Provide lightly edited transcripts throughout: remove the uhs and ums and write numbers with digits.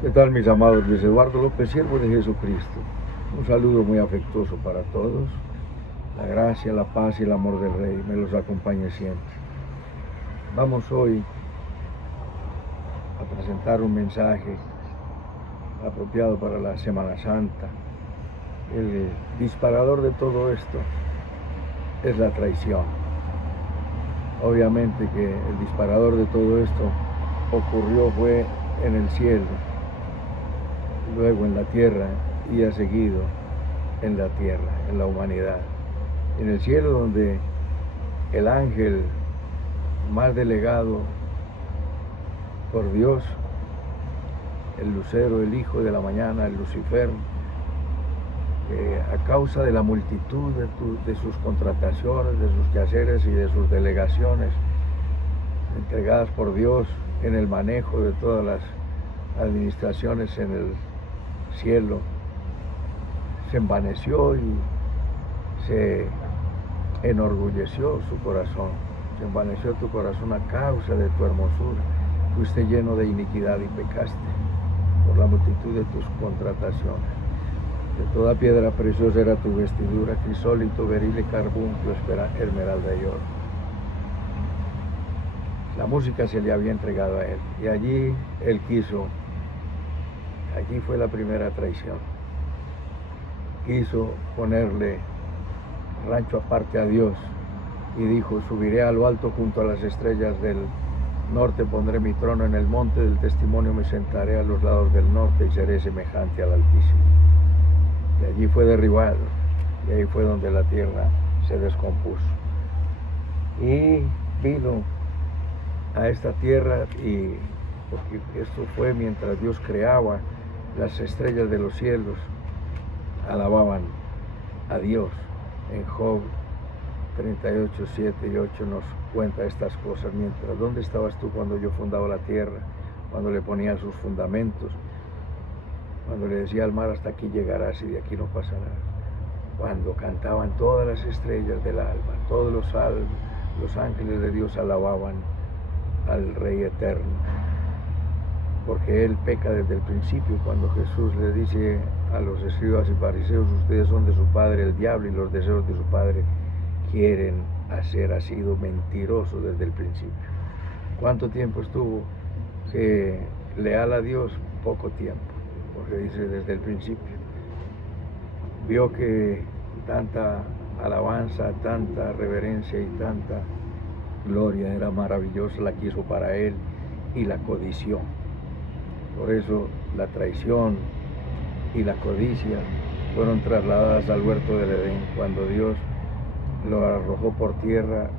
¿Qué tal, mis amados? Luis Eduardo López, siervo de Jesucristo. Un saludo muy afectuoso para todos. La gracia, la paz y el amor del Rey me los acompañe siempre. Vamos hoy a presentar un mensaje apropiado para la Semana Santa. El disparador de todo esto es la traición. Obviamente que el disparador de todo esto fue en el cielo, luego en la tierra y ha seguido en la tierra, en la humanidad. En el cielo, donde el ángel más delegado por Dios, el lucero, el hijo de la mañana, el Lucifer, a causa de la multitud de sus contrataciones, de sus quehaceres y de sus delegaciones entregadas por Dios en el manejo de todas las administraciones en el cielo, se envaneció y se enorgulleció su corazón. Se envaneció tu corazón a causa de tu hermosura. Fuiste lleno de iniquidad y pecaste por la multitud de tus contrataciones. De toda piedra preciosa era tu vestidura, crisólito, beril y carbunclo, esmeralda y oro. La música se le había entregado a él y allí él quiso, allí fue la primera traición. Quiso ponerle rancho aparte a Dios y dijo: subiré a lo alto junto a las estrellas del norte, pondré mi trono en el monte del testimonio, me sentaré a los lados del norte y seré semejante al Altísimo. Y allí fue derribado, y ahí fue donde la tierra se descompuso. Y vino a esta tierra, y porque esto fue mientras Dios creaba las estrellas de los cielos, alababan a Dios. En Job 38, 7 y 8 nos cuenta estas cosas. Mientras, ¿dónde estabas tú cuando yo fundaba la tierra? Cuando le ponía sus fundamentos, cuando le decía al mar: hasta aquí llegarás y de aquí no pasarás. Cuando cantaban todas las estrellas del alba, todos los ángeles de Dios alababan al Rey eterno, porque Él peca desde el principio. Cuando Jesús le dice a los escribas y fariseos: ustedes son de su padre el diablo y los deseos de su padre quieren hacer, ha sido mentiroso desde el principio. ¿Cuánto tiempo estuvo leal a Dios? Poco tiempo, porque dice desde el principio. Vio que tanta alabanza, tanta reverencia y tanta gloria era maravillosa, la quiso para él y la codició. Por eso la traición y la codicia fueron trasladadas al huerto del Edén. Cuando Dios lo arrojó por tierra,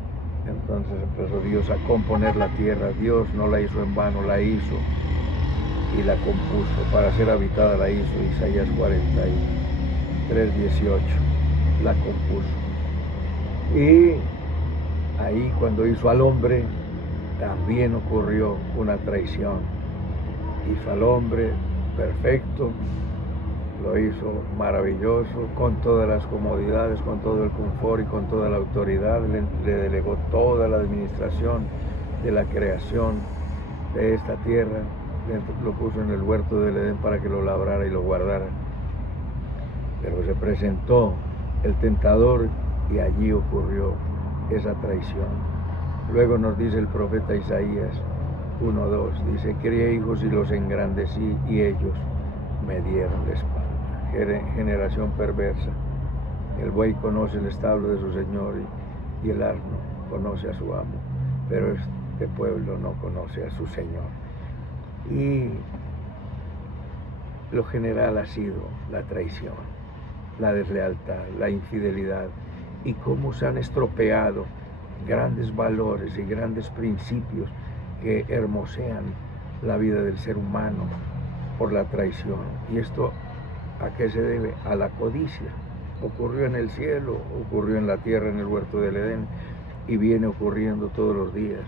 entonces empezó Dios a componer la tierra. Dios no la hizo en vano, la hizo y la compuso para ser habitada, la hizo. Isaías 43, 18, la compuso. Y ahí, cuando hizo al hombre, también ocurrió una traición. Hizo al hombre perfecto, lo hizo maravilloso, con todas las comodidades, con todo el confort y con toda la autoridad. Le delegó toda la administración de la creación de esta tierra. Lo puso en el huerto del Edén para que lo labrara y lo guardara. Pero se presentó el tentador y allí ocurrió esa traición. Luego nos dice el profeta Isaías 1:2, dice: crié hijos y los engrandecí y ellos me dieron la espalda. Generación perversa. El buey conoce el establo de su señor y el asno conoce a su amo, pero este pueblo no conoce a su Señor. Y lo general ha sido la traición, la deslealtad, la infidelidad, y cómo se han estropeado grandes valores y grandes principios que hermosean la vida del ser humano por la traición. Y esto, ¿a qué se debe? A la codicia. Ocurrió en el cielo, ocurrió en la tierra, en el huerto del Edén, y viene ocurriendo todos los días,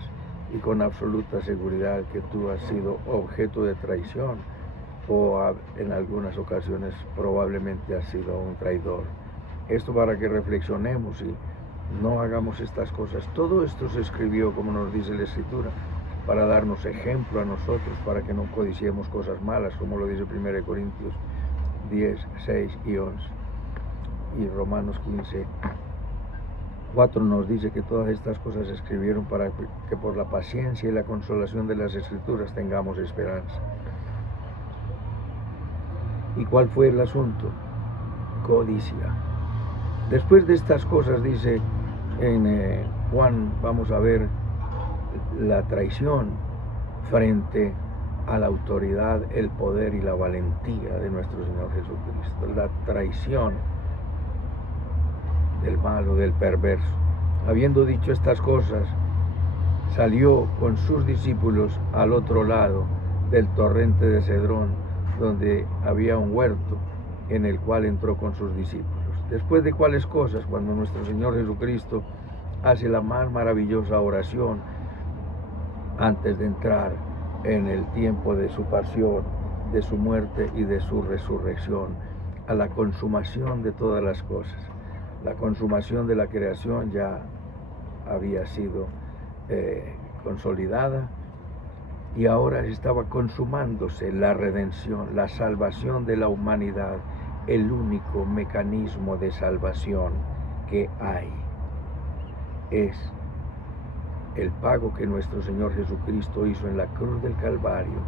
y con absoluta seguridad que tú has sido objeto de traición, o en algunas ocasiones probablemente has sido un traidor. Esto para que reflexionemos y no hagamos estas cosas. Todo esto se escribió, como nos dice la Escritura, para darnos ejemplo a nosotros, para que no codiciemos cosas malas, como lo dice 1 Corintios 10, 6 y 11. Y Romanos 15, 4 nos dice que todas estas cosas se escribieron para que por la paciencia y la consolación de las Escrituras tengamos esperanza. ¿Y cuál fue el asunto? Codicia. Después de estas cosas, dice en Juan, vamos a ver la traición frente a la autoridad, el poder y la valentía de nuestro Señor Jesucristo. La traición del malo, del perverso. Habiendo dicho estas cosas, salió con sus discípulos al otro lado del torrente de Cedrón, donde había un huerto en el cual entró con sus discípulos. Después de cuáles cosas, cuando nuestro Señor Jesucristo hace la más maravillosa oración antes de entrar en el tiempo de su pasión, de su muerte y de su resurrección, a la consumación de todas las cosas. La consumación de la creación ya había sido consolidada y ahora estaba consumándose la redención, la salvación de la humanidad, el único mecanismo de salvación que hay. Es el pago que nuestro Señor Jesucristo hizo en la cruz del Calvario,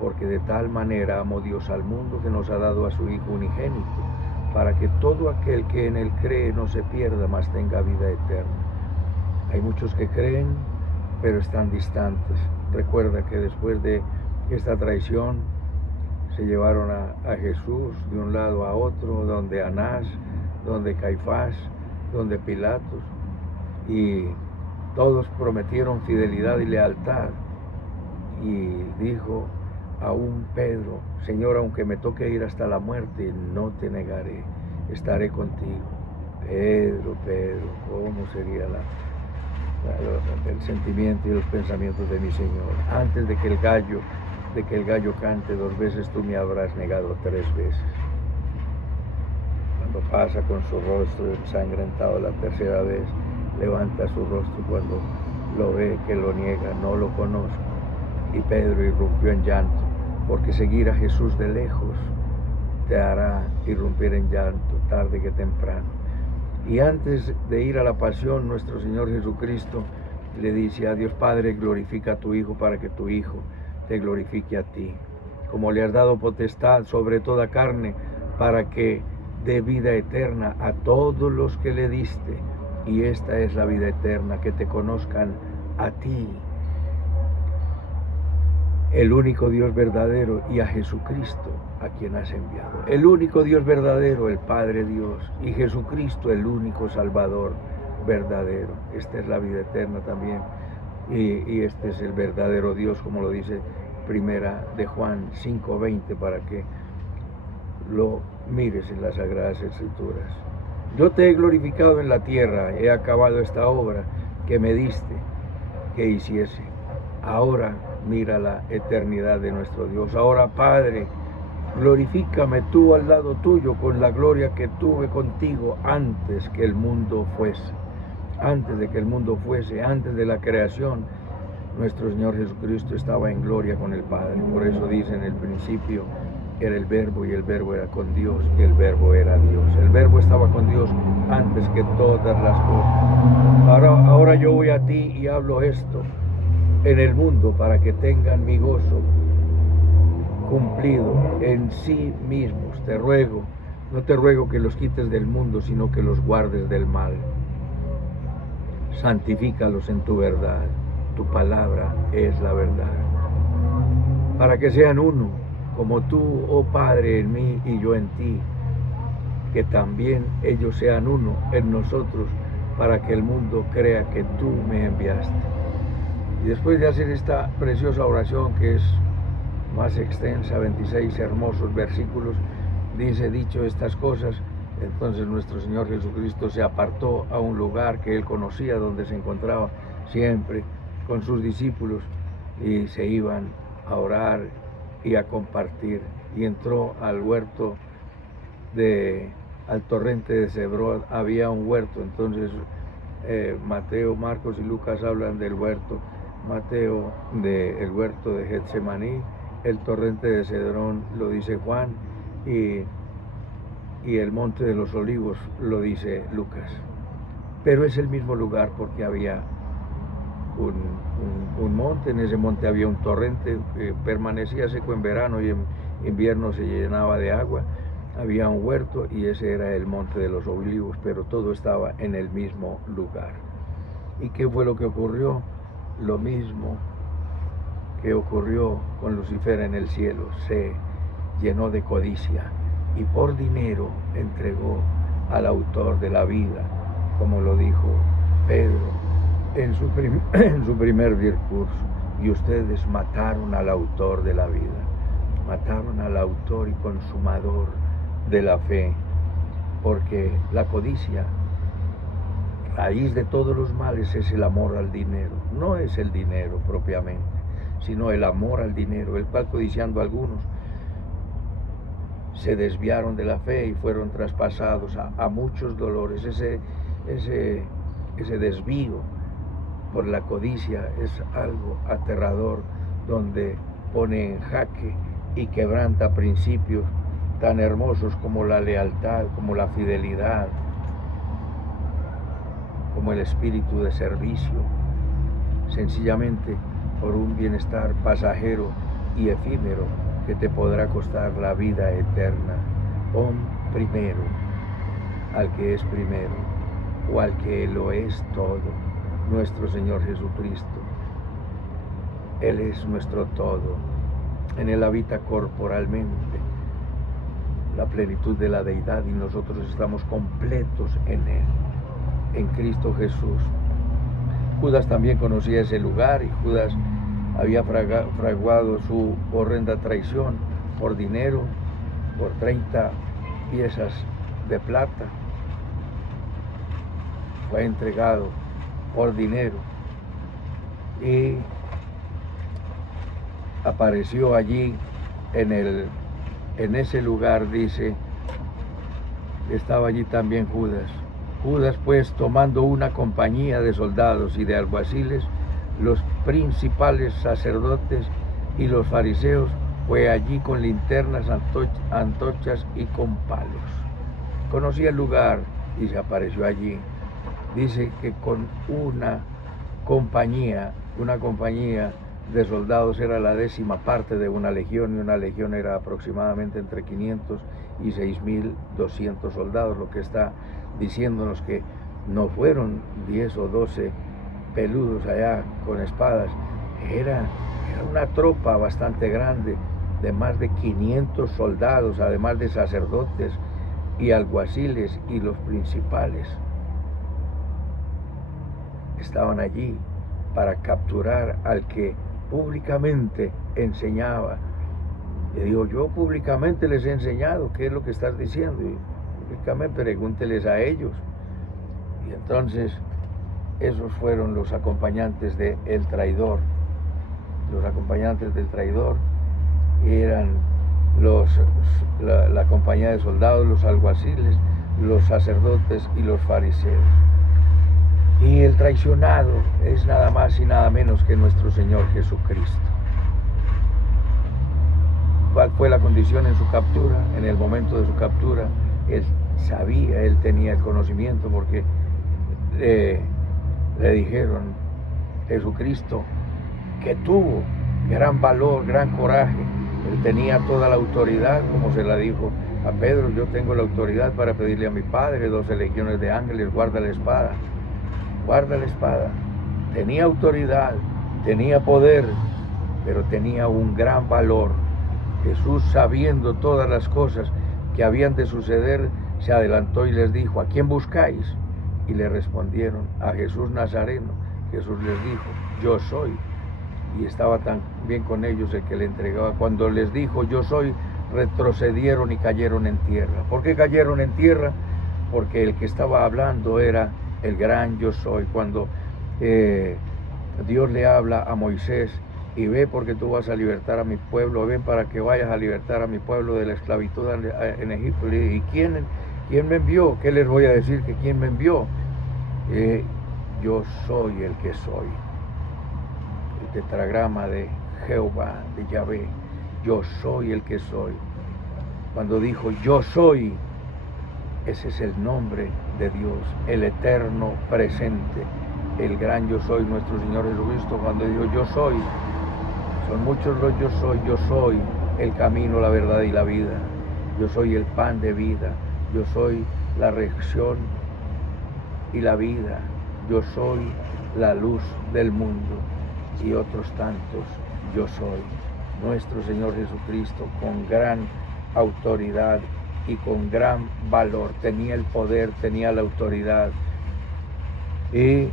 porque de tal manera amó Dios al mundo que nos ha dado a su Hijo unigénito, para que todo aquel que en él cree no se pierda, mas tenga vida eterna. Hay muchos que creen, pero están distantes. Recuerda que después de esta traición se llevaron a Jesús de un lado a otro, donde Anás, donde Caifás, donde Pilatos, y todos prometieron fidelidad y lealtad. Y dijo aún Pedro: Señor, aunque me toque ir hasta la muerte, no te negaré, estaré contigo. Pedro, ¿cómo sería el sentimiento y los pensamientos de mi Señor? Antes de que el gallo cante 2 veces, tú me habrás negado 3 veces. Cuando pasa con su rostro ensangrentado la 3ª vez, levanta su rostro cuando lo ve que lo niega: no lo conozco. Y Pedro irrumpió en llanto, porque seguir a Jesús de lejos te hará irrumpir en llanto tarde que temprano. Y antes de ir a la pasión, nuestro Señor Jesucristo le dice a Dios Padre: glorifica a tu Hijo para que tu Hijo te glorifique a ti, como le has dado potestad sobre toda carne, para que dé vida eterna a todos los que le diste. Y esta es la vida eterna, que te conozcan a ti, el único Dios verdadero, y a Jesucristo, a quien has enviado. El único Dios verdadero, el Padre Dios, y Jesucristo, el único Salvador verdadero. Esta es la vida eterna también, y este es el verdadero Dios, como lo dice 1 Juan 5:20, para que lo mires en las Sagradas Escrituras. Yo te he glorificado en la tierra, he acabado esta obra que me diste que hiciese. Ahora mira la eternidad de nuestro Dios. Ahora, Padre, glorifícame tú al lado tuyo con la gloria que tuve contigo antes que el mundo fuese. Antes de que el mundo fuese, antes de la creación, nuestro Señor Jesucristo estaba en gloria con el Padre. Por eso dice: en el principio era el Verbo, y el Verbo era con Dios, y el Verbo era Dios. El Verbo estaba con Dios antes que todas las cosas. Ahora yo voy a ti y hablo esto en el mundo, para que tengan mi gozo cumplido en sí mismos. Te ruego, no te ruego que los quites del mundo, sino que los guardes del mal. Santifícalos en tu verdad. Tu palabra es la verdad. Para que sean uno, como tú, oh Padre, en mí y yo en ti, que también ellos sean uno en nosotros, para que el mundo crea que tú me enviaste. Y después de hacer esta preciosa oración, que es más extensa, 26 hermosos versículos, dice: dicho estas cosas, entonces nuestro Señor Jesucristo se apartó a un lugar que él conocía, donde se encontraba siempre con sus discípulos, y se iban a orar y a compartir. Y entró al huerto al torrente de Cedrón. Había un huerto. Entonces Mateo, Marcos y Lucas hablan del huerto Mateo del huerto de Getsemaní, el torrente de Cedrón lo dice Juan y el monte de los olivos lo dice Lucas. Pero es el mismo lugar porque había un monte, en ese monte había un torrente que permanecía seco en verano y en invierno se llenaba de agua, había un huerto y ese era el monte de los olivos, pero todo estaba en el mismo lugar. ¿Y qué fue lo que ocurrió? Lo mismo que ocurrió con Lucifer en el cielo, se llenó de codicia y por dinero entregó al autor de la vida, como lo dijo Pedro en su primer discurso, y ustedes mataron al autor de la vida, mataron al autor y consumador de la fe, porque la codicia, raíz de todos los males, es el amor al dinero. No es el dinero propiamente, sino el amor al dinero, el cual, codiciando algunos, se desviaron de la fe y fueron traspasados a muchos dolores. Ese desvío por la codicia es algo aterrador, donde pone en jaque y quebranta principios tan hermosos como la lealtad, como la fidelidad, como el espíritu de servicio, sencillamente por un bienestar pasajero y efímero que te podrá costar la vida eterna. Pon primero al que es primero, o al que lo es todo, nuestro Señor Jesucristo. Él es nuestro todo. En Él habita corporalmente la plenitud de la deidad y nosotros estamos completos en Él, en Cristo Jesús. Judas también conocía ese lugar y Judas había fraguado su horrenda traición por dinero, por 30 piezas de plata. Fue entregado por dinero y apareció allí en ese lugar, dice, estaba allí también Judas. Judas, pues, tomando una compañía de soldados y de alguaciles, los principales sacerdotes y los fariseos, fue allí con linternas, antorchas y con palos. Conocía el lugar y se apareció allí. Dice que con una compañía de soldados, era la 10ª parte de una legión, y una legión era aproximadamente entre 500 y 6.200 soldados, lo que está diciéndonos que no fueron 10 o 12 peludos allá con espadas, era una tropa bastante grande de más de 500 soldados, además de sacerdotes y alguaciles, y los principales estaban allí para capturar al que públicamente enseñaba. Le digo, yo públicamente les he enseñado, ¿qué es lo que estás diciendo? Y públicamente pregúnteles a ellos. Y entonces esos fueron los acompañantes del traidor. Los acompañantes del traidor eran la compañía de soldados, los alguaciles, los sacerdotes y los fariseos. Y el traicionado es nada más y nada menos que nuestro Señor Jesucristo. ¿Cuál fue la condición en su captura? En el momento de su captura, él sabía, él tenía el conocimiento, porque le dijeron, Jesucristo, que tuvo gran valor, gran coraje, él tenía toda la autoridad, como se la dijo a Pedro, yo tengo la autoridad para pedirle a mi Padre 12 legiones de ángeles, guarda la espada. Guarda la espada. Tenía autoridad, tenía poder, pero tenía un gran valor. Jesús, sabiendo todas las cosas que habían de suceder, se adelantó y les dijo, ¿a quién buscáis? Y le respondieron, a Jesús Nazareno. Jesús les dijo, yo soy. Y estaba tan bien con ellos el que le entregaba. Cuando les dijo, yo soy, retrocedieron y cayeron en tierra. ¿Por qué cayeron en tierra? Porque el que estaba hablando era el gran yo soy. Cuando Dios le habla a Moisés, y ve porque tú vas a libertar a mi pueblo, ven para que vayas a libertar a mi pueblo de la esclavitud en Egipto. ¿Y quién me envió? ¿Qué les voy a decir que quién me envió? Yo soy el que soy. el tetragrama de Jehová, de Yahvé. Yo soy el que soy. Cuando dijo yo soy, ese es el nombre de Dios, el eterno presente, el gran yo soy, nuestro Señor Jesucristo. Cuando dijo yo soy, son muchos los yo soy el camino, la verdad y la vida. Yo soy el pan de vida, yo soy la reacción y la vida, yo soy la luz del mundo y otros tantos yo soy. Nuestro Señor Jesucristo, con gran autoridad y con gran valor, tenía el poder, tenía la autoridad, y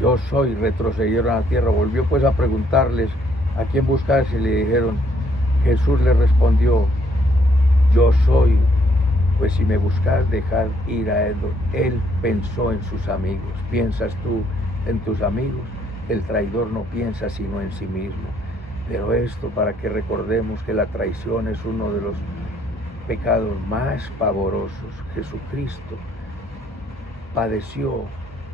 yo soy, retrocedieron a la tierra. Volvió pues a preguntarles a quién buscarse, y le dijeron, Jesús le respondió, yo soy, pues si me buscas, dejad ir a él. Él pensó en sus amigos. ¿Piensas tú en tus amigos? El traidor no piensa sino en sí mismo. Pero esto para que recordemos que la traición es uno de los pecados más pavorosos. Jesucristo padeció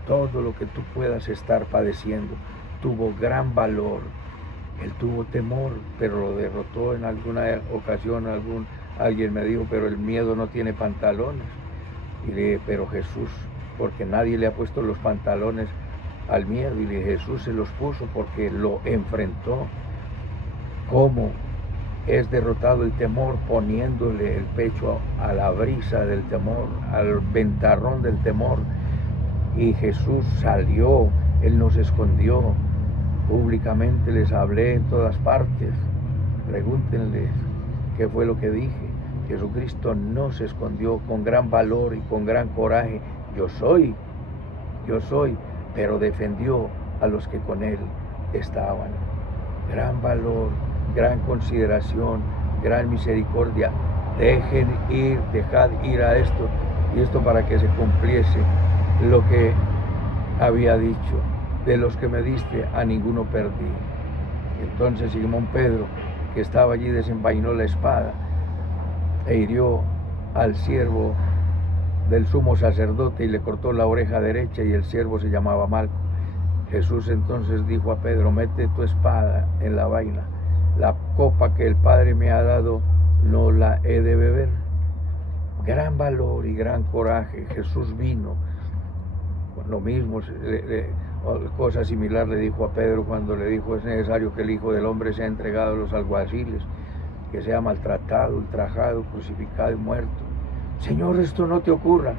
todo lo que tú puedas estar padeciendo. Tuvo gran valor. Él tuvo temor, pero lo derrotó en alguna ocasión. Alguien me dijo, pero el miedo no tiene pantalones. Y le dije, pero Jesús, porque nadie le ha puesto los pantalones al miedo. Y le dije, Jesús se los puso porque lo enfrentó. ¿Cómo es derrotado el temor? Poniéndole el pecho a la brisa del temor, al ventarrón del temor. Y Jesús salió, Él nos escondió. Públicamente les hablé en todas partes. Pregúntenles qué fue lo que dije. Jesucristo no se escondió, con gran valor y con gran coraje. Yo soy, pero defendió a los que con Él estaban. Gran valor, gran consideración, gran misericordia. Dejad ir a esto, y esto para que se cumpliese lo que había dicho. De los que me diste, a ninguno perdí. Entonces Simón Pedro, que estaba allí, desenvainó la espada e hirió al siervo del sumo sacerdote y le cortó la oreja derecha, y el siervo se llamaba Malco. Jesús entonces dijo a Pedro, mete tu espada en la vaina. La copa que el Padre me ha dado, no la he de beber. Gran valor y gran coraje. Jesús vino. Lo mismo, cosa similar le dijo a Pedro cuando le dijo, es necesario que el Hijo del Hombre sea entregado a los alguaciles, que sea maltratado, ultrajado, crucificado y muerto. Señor, esto no te ocurra.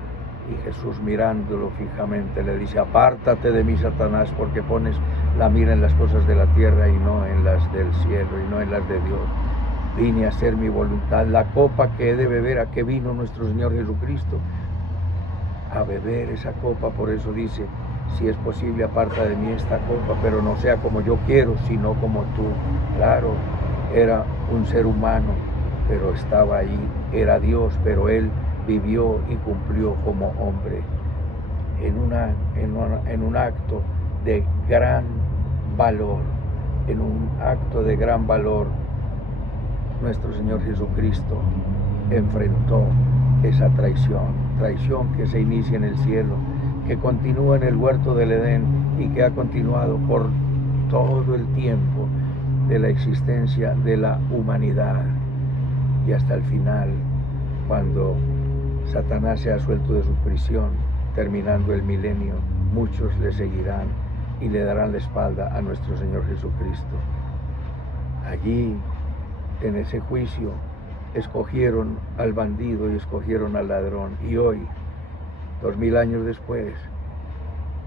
Y Jesús, mirándolo fijamente, le dice, apártate de mí, Satanás, porque pones la mira en las cosas de la tierra y no en las del cielo, y no en las de Dios. Vine a hacer mi voluntad. La copa que he de beber, ¿a qué vino nuestro Señor Jesucristo? A beber esa copa. Por eso dice, si es posible, aparta de mí esta copa, pero no sea como yo quiero, sino como tú. Claro, era un ser humano, pero estaba ahí, era Dios, pero Él vivió y cumplió como hombre. En un acto de gran valor, nuestro Señor Jesucristo enfrentó esa traición que se inicia en el cielo, que continúa en el huerto del Edén y que ha continuado por todo el tiempo de la existencia de la humanidad, y hasta el final, cuando Satanás sea suelto de su prisión, terminando el milenio, muchos le seguirán y le darán la espalda a nuestro Señor Jesucristo. Allí, en ese juicio, escogieron al bandido y escogieron al ladrón, y hoy, 2000 años después,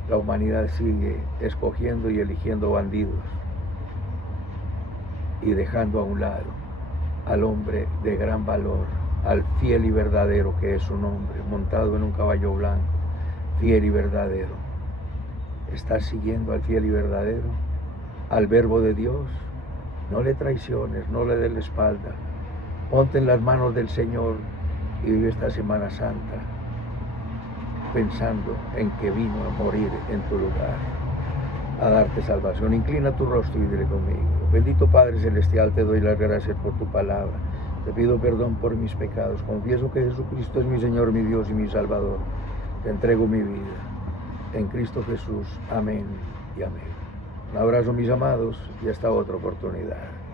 la humanidad sigue escogiendo y eligiendo bandidos y dejando a un lado al hombre de gran valor, al fiel y verdadero que es su nombre, montado en un caballo blanco, fiel y verdadero. ¿Estás siguiendo al fiel y verdadero, al verbo de Dios? No le traiciones, no le des la espalda. Ponte en las manos del Señor y vive esta Semana Santa pensando en que vino a morir en tu lugar, a darte salvación. Inclina tu rostro y dile conmigo: bendito Padre Celestial, te doy las gracias por tu palabra. Te pido perdón por mis pecados. Confieso que Jesucristo es mi Señor, mi Dios y mi Salvador. Te entrego mi vida. En Cristo Jesús. Amén y amén. Un abrazo, mis amados, y hasta otra oportunidad.